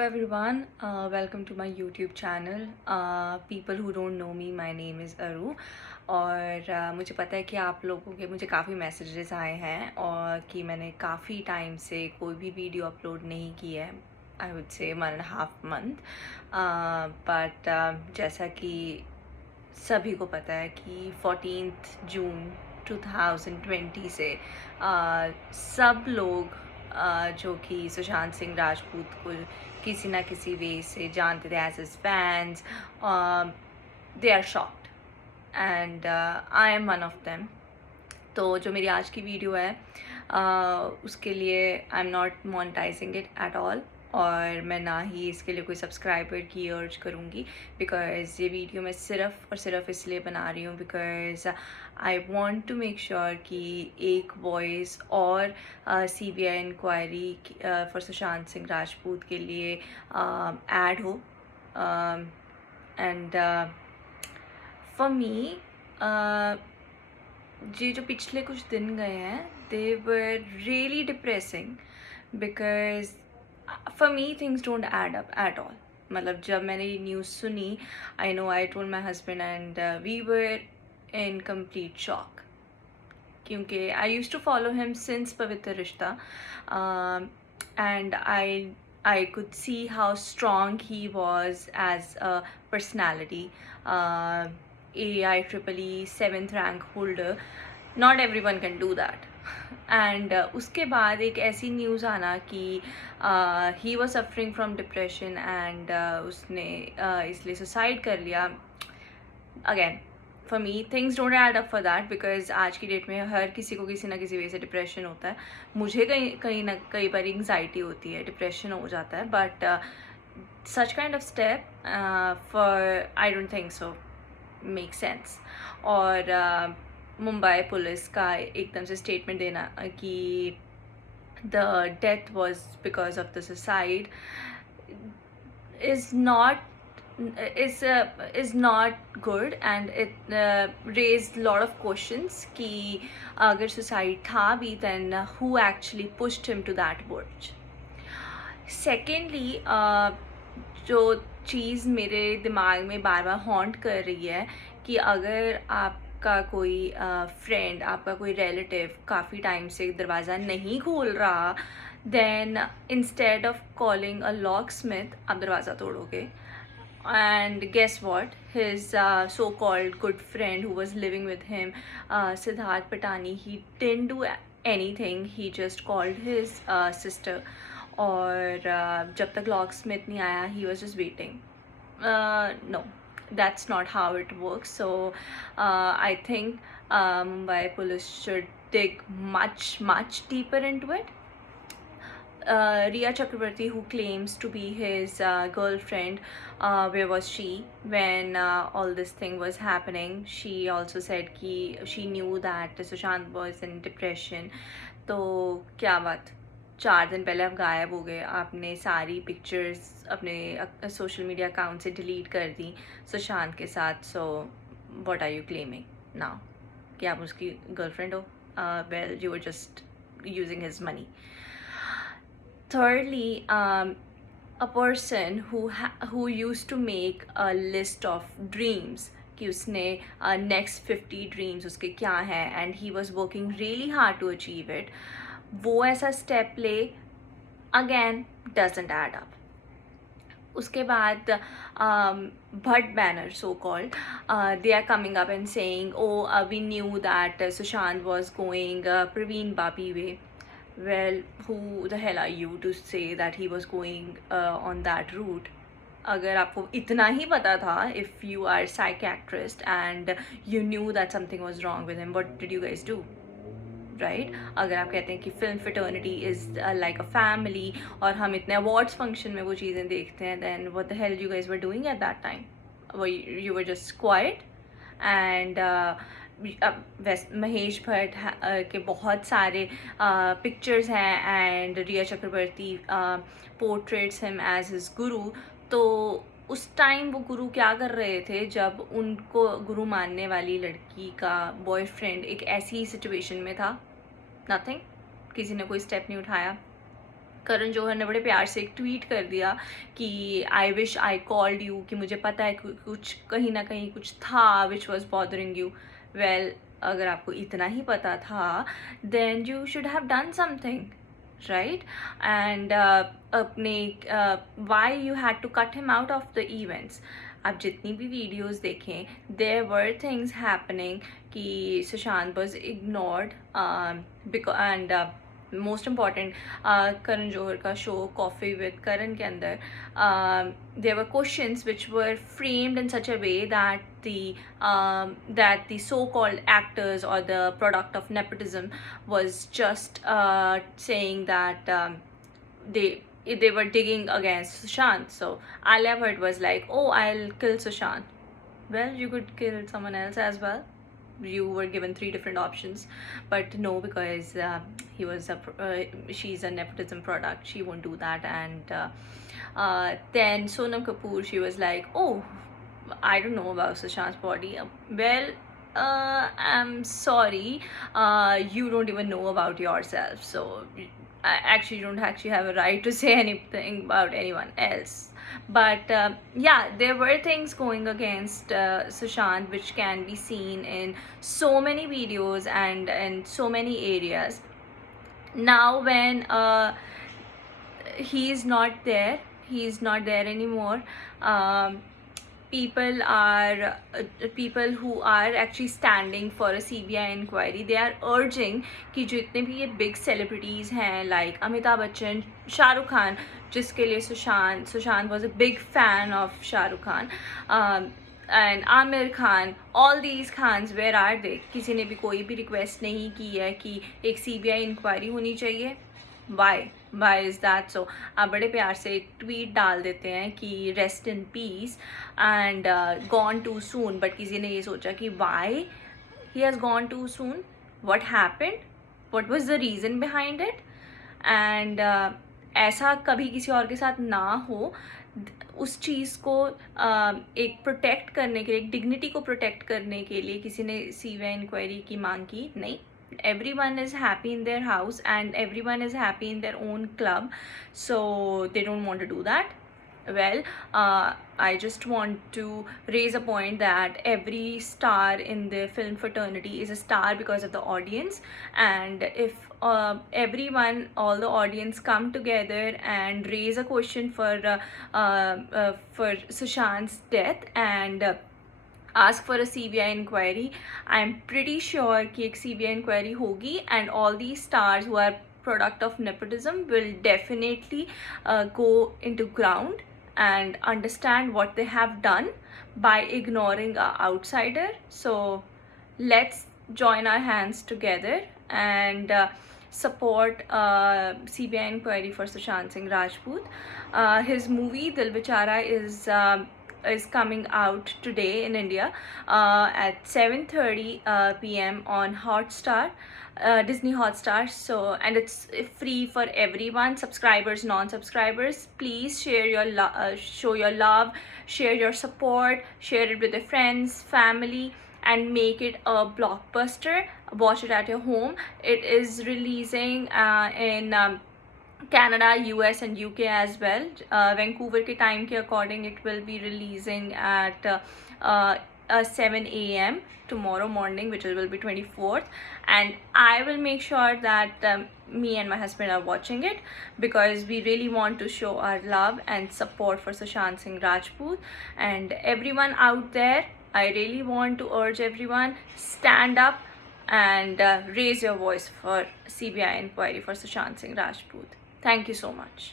Hello everyone, welcome to my YouTube channel. People who don't know me, my name is Aru. और मुझे पता है कि आप लोगों के मुझे काफ़ी मैसेजेस आए हैं और कि मैंने काफ़ी टाइम से कोई भी वीडियो अपलोड नहीं की है. I would say 1.5 month. But जैसा कि सभी को पता है कि 14th जून 2020 से सब लोग जो कि सुशांत सिंह राजपूत को किसी ना किसी वे से जानते थे as his fans. They are shocked and I am one of them. तो जो मेरी आज की वीडियो है उसके लिए I am not monetising it at all और मैं ना ही इसके लिए कोई सब्सक्राइबर की अर्ज करूँगी बिकॉज़ ये वीडियो मैं सिर्फ़ और सिर्फ इसलिए बना रही हूँ because I want to make sure कि एक वॉइस और CBI inquiry for Sushant Singh Rajput के लिए ऐड हो. एंड फॉर मी ये जो पिछले कुछ दिन गए हैं they were really depressing because for me things don't add up at all. मतलब जब मैंने ये न्यूज़ सुनी I told my husband and we were in complete shock क्योंकि I used to follow him since Pavitra Rishta and I could see how strong he was as a personality. AIEEE 7th rank holder. Not everyone can do that. And उसके बाद एक ऐसी news आना कि he was suffering from depression and उसने इसलिए suicide कर लिया. Again for me things don't add up for that because आज की डेट में हर किसी को किसी ना किसी वजह से डिप्रेशन होता है. मुझे कई बार एंग्जाइटी होती है, डिप्रेशन हो जाता है, but such kind of step for I don't think so make sense. और मुंबई पुलिस का एकदम से स्टेटमेंट देना कि the death was because of the suicide is not good and it raised a lot of questions कि अगर suicide था भी then who actually pushed him to that verge. Secondly, जो चीज़ मेरे दिमाग में बार बार हॉन्ट कर रही है कि अगर आपका कोई फ्रेंड, आपका कोई रिलेटिव काफ़ी टाइम से दरवाज़ा नहीं खोल रहा, then instead of calling a locksmith आप दरवाज़ा तोड़ोगे. And guess what? His so-called good friend who was living with him, Siddharth Patani, he didn't do anything. He just called his sister. और जब तक locksmith नहीं आया, he was just waiting. No, that's not how it works. So I think Mumbai police should dig much deeper into it. Riya Chakrabarti, who claims to be his girlfriend, where was she when all this thing was happening? She also said कि she knew that Sushant was in depression. तो क्या बात, 4 दिन पहले आप गायब हो गए, आपने सारी पिक्चर्स अपने सोशल मीडिया अकाउंट से डिलीट कर दी सुशांत के साथ. So what are you claiming now कि आप उसकी गर्लफ्रेंड हो? Well, you were just using his money. Thirdly, a person who used to make a list of dreams कि उसने next 50 dreams उसके क्या हैं and he was working really hard to achieve it, वो ऐसा step ले, again doesn't add up. उसके बाद Bhatt banner, so called, they are coming up and saying, oh, we knew that Sushant was going Praveen Bapi way. Well, who the hell are you to say that he was going on that route? अगर आपको इतना ही पता था, if you are a psychiatrist and you knew that something was wrong with him, what did you guys do? Right? अगर आप कहते हैं कि film फिटर्निटी is like a family और हम इतने अवार्ड्स फंक्शन में वो चीज़ें देखते हैं, then what the hell you guys were doing at that time? You were just quiet and Mahesh Bhatt के बहुत सारे पिक्चर्स हैं and Rhea Chakraborty portraits him as his guru. तो उस टाइम वो गुरु क्या कर रहे थे जब उनको गुरु मानने वाली लड़की का बॉयफ्रेंड एक ऐसी सिचुएशन में था? नथिंग. किसी ने कोई स्टेप नहीं उठाया. करण जौहर ने बड़े प्यार से एक ट्वीट कर दिया कि I wish I called you, कि मुझे पता है कुछ कहीं ना कहीं कुछ था which was bothering you. Well, अगर आपको इतना ही पता था then you should have done something, right. And अपने why you had to cut him out of the events. आप जितनी भी वीडियोस देखें, देयर वर थिंग्स हैपनिंग कि Sushant was ignored and most important, Karan Johar का शो कॉफ़ी विद करण के अंदर there were questions which were framed in such a way that the so-called actors or the product of nepotism was just saying that they were digging against Sushant. So Alia Bhatt was like, oh, I'll kill Sushant. Well, you could kill someone else as well. You were given 3 different options, but no, because she's a nepotism product, she won't do that. And then Sonam Kapoor, she was like, oh, I don't know about Sushant's body. Well, I'm sorry, you don't even know about yourself, so actually you don't actually have a right to say anything about anyone else. But yeah, there were things going against Sushant which can be seen in so many videos and in so many areas. Now when he's not there anymore, people who are actually standing for a CBI inquiry, they are urging कि जितने भी ये big celebrities हैं like Amitabh Bachchan, Shahrukh Khan, जिसके लिए Sushant was a big fan of Shahrukh Khan, and Amir Khan, all these Khans, where are they? किसी ने भी कोई भी request नहीं की है कि एक CBI inquiry होनी चाहिए. Why is that so? आप बड़े प्यार से एक ट्वीट डाल देते हैं कि rest in peace and gone too soon, but किसी ने ये सोचा कि why he has gone too soon, what happened, what was the reason behind it. And ऐसा कभी किसी और के साथ ना हो, उस चीज़ को एक प्रोटेक्ट करने के लिए, एक डिग्निटी को प्रोटेक्ट करने के लिए किसी ने CBI इंक्वायरी की मांग की. नहीं, everyone is happy in their house and everyone is happy in their own club, so they don't want to do that. Well, I just want to raise a point that every star in the film fraternity is a star because of the audience, and if all the audience come together and raise a question for Sushant's death and ask for a CBI inquiry, I'm pretty sure कि एक CBI inquiry होगी and all these stars who are product of nepotism will definitely go into ground and understand what they have done by ignoring an outsider. So let's join our hands together and support CBI inquiry for Sushant Singh Rajput. His movie Dil Bechara is coming out today in India at 7:30 p.m. on Hotstar, Disney Hotstar. So, and it's free for everyone, subscribers, non-subscribers. Please share show your love, share your support, share it with your friends, family, and make it a blockbuster. Watch it at your home. It is releasing in Canada, US and UK as well. Vancouver के time के according it will be releasing at 7 a.m. tomorrow morning, which will be 24th, and I will make sure that me and my husband are watching it because we really want to show our love and support for Sushant Singh Rajput. And everyone out there, I really want to urge everyone, stand up and raise your voice for CBI inquiry for Sushant Singh Rajput. Thank you so much.